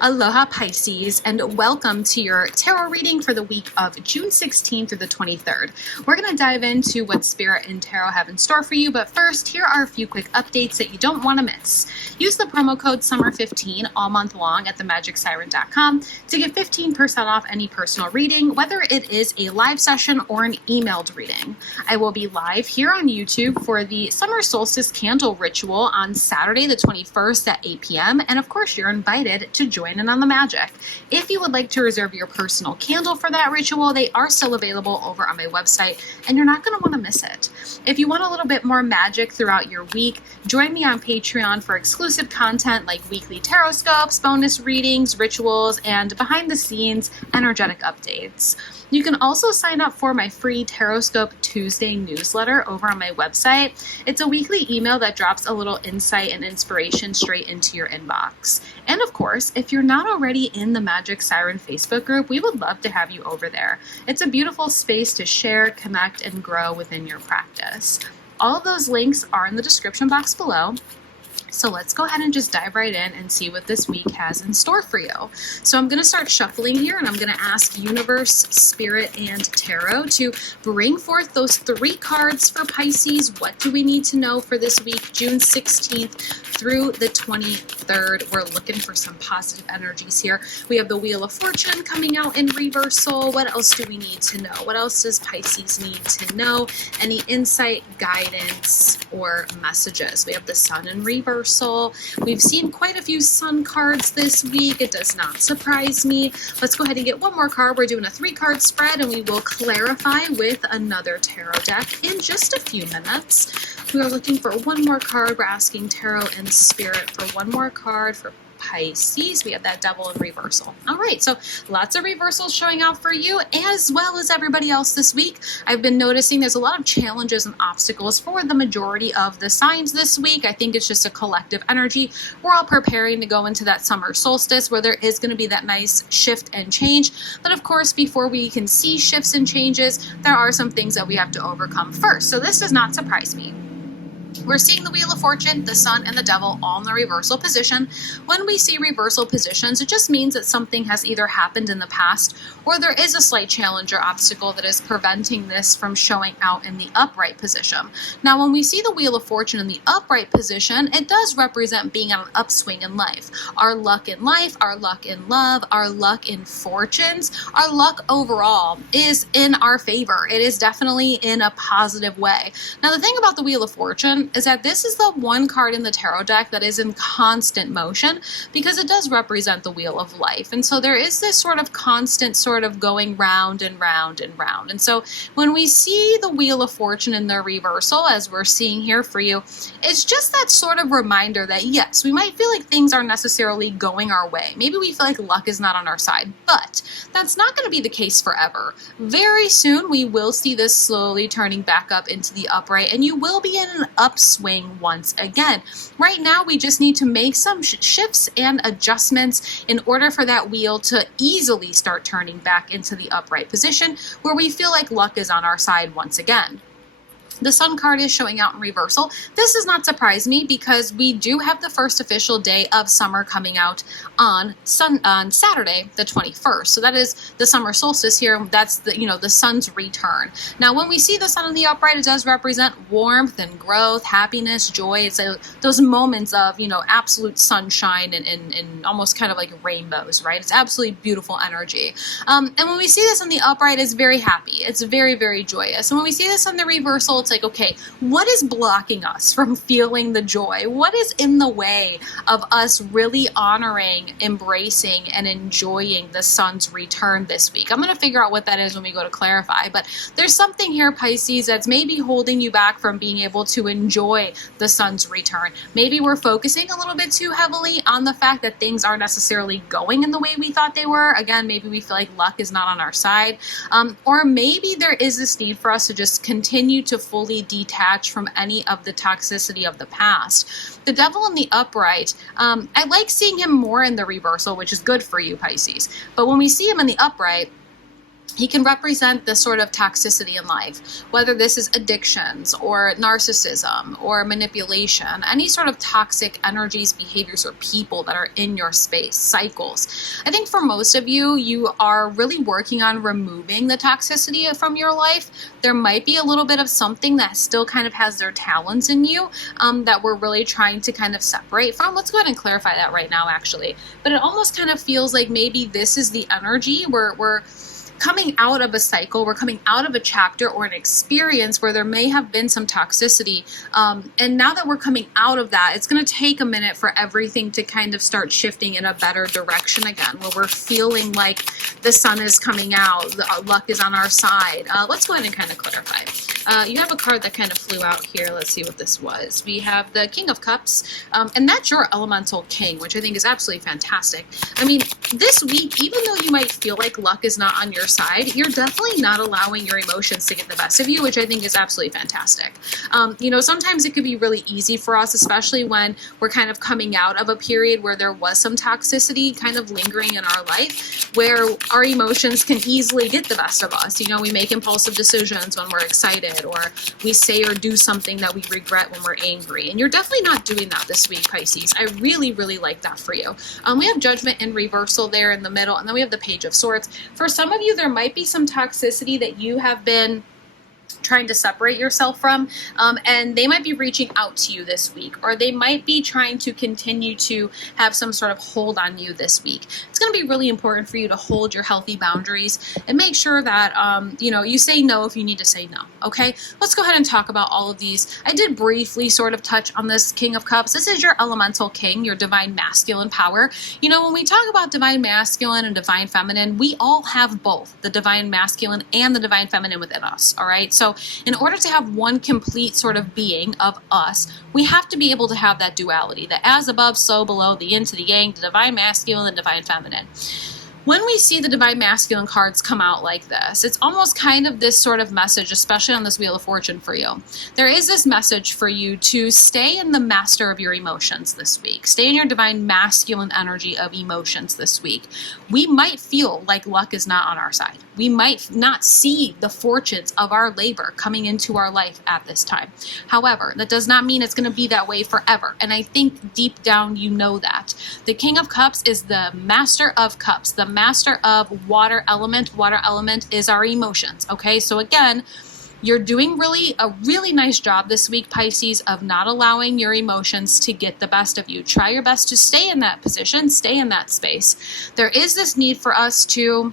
Aloha Pisces, and welcome to your tarot reading for the week of June 16th through the 23rd. We're going to dive into what Spirit and Tarot have in store for you, but first, here are a few quick updates that you don't want to miss. Use the promo code SUMMER15 all month long at themagicsiren.com to get 15% off any personal reading, whether it is a live session or an emailed reading. I will be live here on YouTube for the Summer Solstice Candle Ritual on Saturday the 21st at 8 p.m., and of course, you're invited to join in on the magic. If you would like to reserve your personal candle for that ritual, they are still available over on my website, and you're not going to want to miss it. If you want a little bit more magic throughout your week, join me on Patreon for exclusive content like weekly tarot scopes, bonus readings, rituals, and behind-the-scenes energetic updates. You can also sign up for my free Taroscope Tuesday newsletter over on my website. It's a weekly email that drops a little insight and inspiration straight into your inbox. And of course, if you're not already in the Magic Siren Facebook group, we would love to have you over there. It's a beautiful space to share, connect, and grow within your practice. All of those links are in the description box below. So let's go ahead and just dive right in and see what this week has in store for you. So I'm going to start shuffling here, and I'm going to ask Universe, Spirit, and Tarot to bring forth those 3 cards for Pisces. What do we need to know for this week, June 16th through the 23rd? We're looking for some positive energies here. We have the Wheel of Fortune coming out in reversal. What else do we need to know? What else does Pisces need to know? Any insight, guidance, or messages? We have the Sun in reversal. We've seen quite a few Sun cards this week. It does not surprise me. Let's go ahead and get one more card. We're doing a 3-card spread, and we will clarify with another tarot deck in just a few minutes. We are looking for one more card. We're asking Tarot and Spirit for one more card for Pisces. We have that Devil in reversal. All right, so lots of reversals showing out for you as well as everybody else this week. I've been noticing there's a lot of challenges and obstacles for the majority of the signs this week. I think it's just a collective energy. We're all preparing to go into that summer solstice where there is going to be that nice shift and change. But of course, before we can see shifts and changes, there are some things that we have to overcome first. So this does not surprise me. We're seeing the Wheel of Fortune, the Sun, and the Devil all in the reversal position. When we see reversal positions, it just means that something has either happened in the past or there is a slight challenge or obstacle that is preventing this from showing out in the upright position. Now, when we see the Wheel of Fortune in the upright position, it does represent being on an upswing in life. Our luck in life, our luck in love, our luck in fortunes, our luck overall is in our favor. It is definitely in a positive way. Now, the thing about the Wheel of Fortune is that this is the one card in the tarot deck that is in constant motion because it does represent the wheel of life. And so there is this sort of constant sort of going round and round and round. And so when we see the Wheel of Fortune in the reversal, as we're seeing here for you, it's just that sort of reminder that yes, we might feel like things aren't necessarily going our way. Maybe we feel like luck is not on our side, but that's not going to be the case forever. Very soon we will see this slowly turning back up into the upright, and you will be in an upswing once again. Right now, we just need to make some shifts and adjustments in order for that wheel to easily start turning back into the upright position where we feel like luck is on our side once again. The Sun card is showing out in reversal. This does not surprise me because we do have the first official day of summer coming out on Saturday, the 21st. So that is the summer solstice here. That's the sun's return. Now, when we see the sun in the upright, it does represent warmth and growth, happiness, joy. It's those moments of, absolute sunshine and almost kind of like rainbows, right? It's absolutely beautiful energy. And when we see this in the upright, it's very happy. It's very, very joyous. And when we see this in the reversal, it's like, okay, what is blocking us from feeling the joy? What is in the way of us really honoring, embracing, and enjoying the sun's return this week? I'm going to figure out what that is when we go to clarify, but there's something here, Pisces, that's maybe holding you back from being able to enjoy the sun's return. Maybe we're focusing a little bit too heavily on the fact that things aren't necessarily going in the way we thought they were. Again, maybe we feel like luck is not on our side, or maybe there is this need for us to just continue to fully detach from any of the toxicity of the past. The Devil in the upright, I like seeing him more in the reversal, which is good for you, Pisces. But when we see him in the upright, He can represent the sort of toxicity in life, whether this is addictions or narcissism or manipulation, any sort of toxic energies, behaviors, or people that are in your space, cycles. I think for most of you, you are really working on removing the toxicity from your life. There might be a little bit of something that still kind of has their talons in you that we're really trying to kind of separate from. Let's go ahead and clarify that right now, actually. But it almost kind of feels like maybe this is the energy where we're coming out of a cycle, we're coming out of a chapter or an experience where there may have been some toxicity. And now that we're coming out of that, it's going to take a minute for everything to kind of start shifting in a better direction again, where we're feeling like the sun is coming out, luck is on our side. Let's go ahead and kind of clarify. You have a card that kind of flew out here. Let's see what this was. We have the King of Cups, and that's your elemental king, which I think is absolutely fantastic. I mean, this week, even though you might feel like luck is not on your side, you're definitely not allowing your emotions to get the best of you, which I think is absolutely fantastic. Sometimes it could be really easy for us, especially when we're kind of coming out of a period where there was some toxicity kind of lingering in our life, where our emotions can easily get the best of us. We make impulsive decisions when we're excited, or we say or do something that we regret when we're angry. And you're definitely not doing that this week, Pisces. I really, really like that for you. We have Judgment in reversal there in the middle, and then we have the Page of Swords. For some of you, there might be some toxicity that you have been trying to separate yourself from, and they might be reaching out to you this week, or they might be trying to continue to have some sort of hold on you this week. It's going to be really important for you to hold your healthy boundaries and make sure that you say no if you need to say no. Okay, let's go ahead and talk about all of these. I did briefly sort of touch on this King of Cups. This is your elemental king, your divine masculine power. When we talk about divine masculine and divine feminine, we all have both the divine masculine and the divine feminine within us. All right, so in order to have one complete sort of being of us, we have to be able to have that duality, the as above, so below, the yin to the yang, the divine masculine and divine feminine. When we see the divine masculine cards come out like this, it's almost kind of this sort of message, especially on this Wheel of Fortune for you. There is this message for you to stay in the master of your emotions this week. Stay in your divine masculine energy of emotions this week. We might feel like luck is not on our side. We might not see the fortunes of our labor coming into our life at this time. However, that does not mean it's going to be that way forever. And I think deep down you know that. The King of Cups is the master of cups, the master of water element. Water element is our emotions. Okay, so again, you're doing a really nice job this week, Pisces, of not allowing your emotions to get the best of you. Try your best to stay in that position, stay in that space. There is this need for us to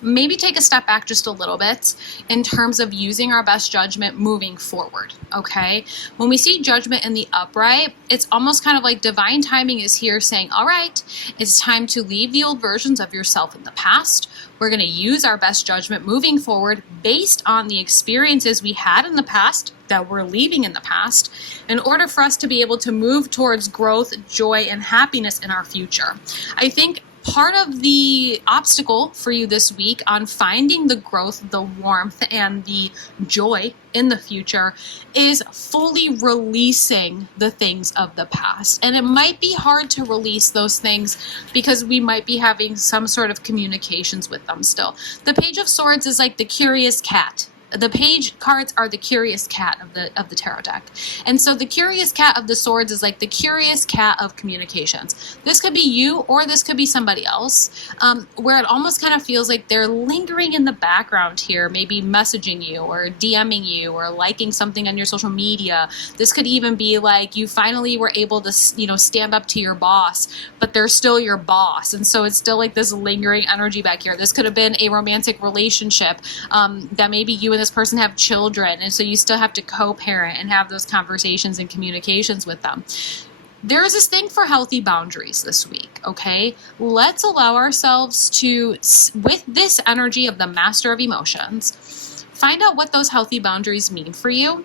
maybe take a step back just a little bit in terms of using our best judgment moving forward, okay? When we see judgment in the upright, it's almost kind of like divine timing is here saying, all right, it's time to leave the old versions of yourself in the past. We're going to use our best judgment moving forward based on the experiences we had in the past that we're leaving in the past in order for us to be able to move towards growth, joy, and happiness in our future. I think part of the obstacle for you this week on finding the growth, the warmth, and the joy in the future is fully releasing the things of the past. And it might be hard to release those things because we might be having some sort of communications with them still. The Page of Swords is like the curious cat. The page cards are the curious cat of the tarot deck. And so the curious cat of the swords is like the curious cat of communications. This could be you or this could be somebody else, where it almost kind of feels like they're lingering in the background here, maybe messaging you or DMing you or liking something on your social media. This could even be like you finally were able to, stand up to your boss, but they're still your boss. And so it's still like this lingering energy back here. This could have been a romantic relationship that maybe you and this person have children, and so you still have to co-parent and have those conversations and communications with them. There is this thing for healthy boundaries this week, okay? Let's allow ourselves to, with this energy of the master of emotions, find out what those healthy boundaries mean for you.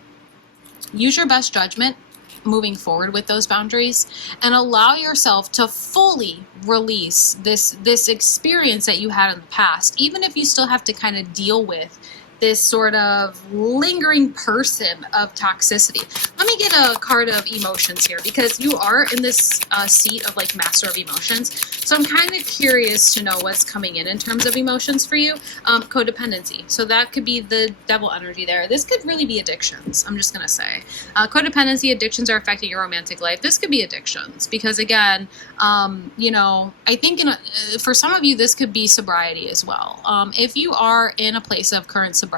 Use your best judgment moving forward with those boundaries and allow yourself to fully release this experience that you had in the past, even if you still have to kind of deal with this sort of lingering person of toxicity. Let me get a card of emotions here, because you are in this seat of like master of emotions. So I'm kind of curious to know what's coming in terms of emotions for you. Codependency. So that could be the devil energy there. This could really be addictions. I'm just going to say codependency, addictions are affecting your romantic life. This could be addictions because again, you know, I think for some of you, this could be sobriety as well. If you are in a place of current sobriety,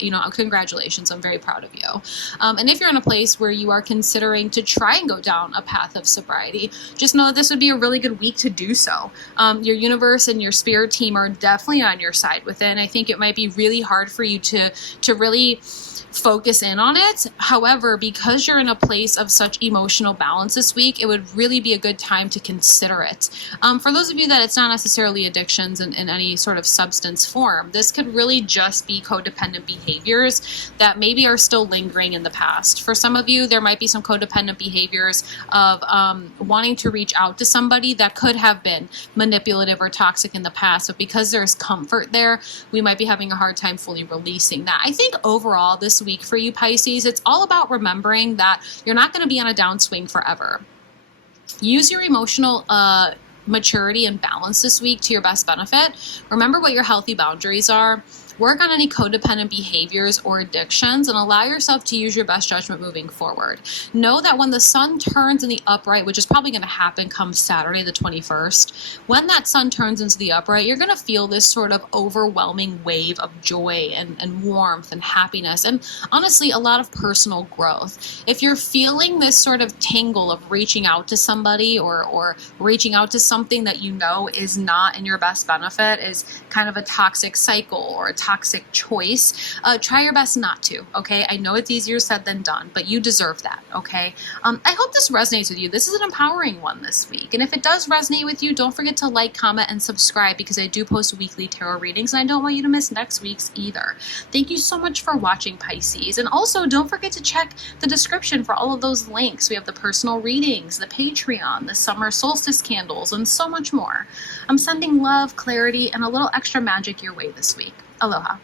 you know, congratulations. I'm very proud of you. And if you're in a place where you are considering to try and go down a path of sobriety, just know that this would be a really good week to do so. Your universe and your spirit team are definitely on your side with it. And I think it might be really hard for you to really focus in on it. However, because you're in a place of such emotional balance this week, it would really be a good time to consider it. For those of you that it's not necessarily addictions in any sort of substance form, this could really just be codependent behaviors that maybe are still lingering in the past. For some of you, there might be some codependent behaviors of wanting to reach out to somebody that could have been manipulative or toxic in the past. So because there's comfort there, we might be having a hard time fully releasing that. I think overall this week for you Pisces, it's all about remembering that you're not going to be on a downswing forever. Use your emotional maturity and balance this week to your best benefit. Remember what your healthy boundaries are. Work on any codependent behaviors or addictions and allow yourself to use your best judgment moving forward. Know that when the sun turns in the upright, which is probably going to happen come Saturday the 21st, when that sun turns into the upright, you're going to feel this sort of overwhelming wave of joy and warmth and happiness and honestly a lot of personal growth. If you're feeling this sort of tingle of reaching out to somebody or reaching out to something that you know is not in your best benefit, is kind of a toxic cycle or a toxic choice, try your best not to, okay? I know it's easier said than done, but you deserve that, okay? I hope this resonates with you. This is an empowering one this week. And if it does resonate with you, don't forget to like, comment, and subscribe because I do post weekly tarot readings and I don't want you to miss next week's either. Thank you so much for watching, Pisces. And also don't forget to check the description for all of those links. We have the personal readings, the Patreon, the summer solstice candles, and so much more. I'm sending love, clarity, and a little extra magic your way this week. Aloha.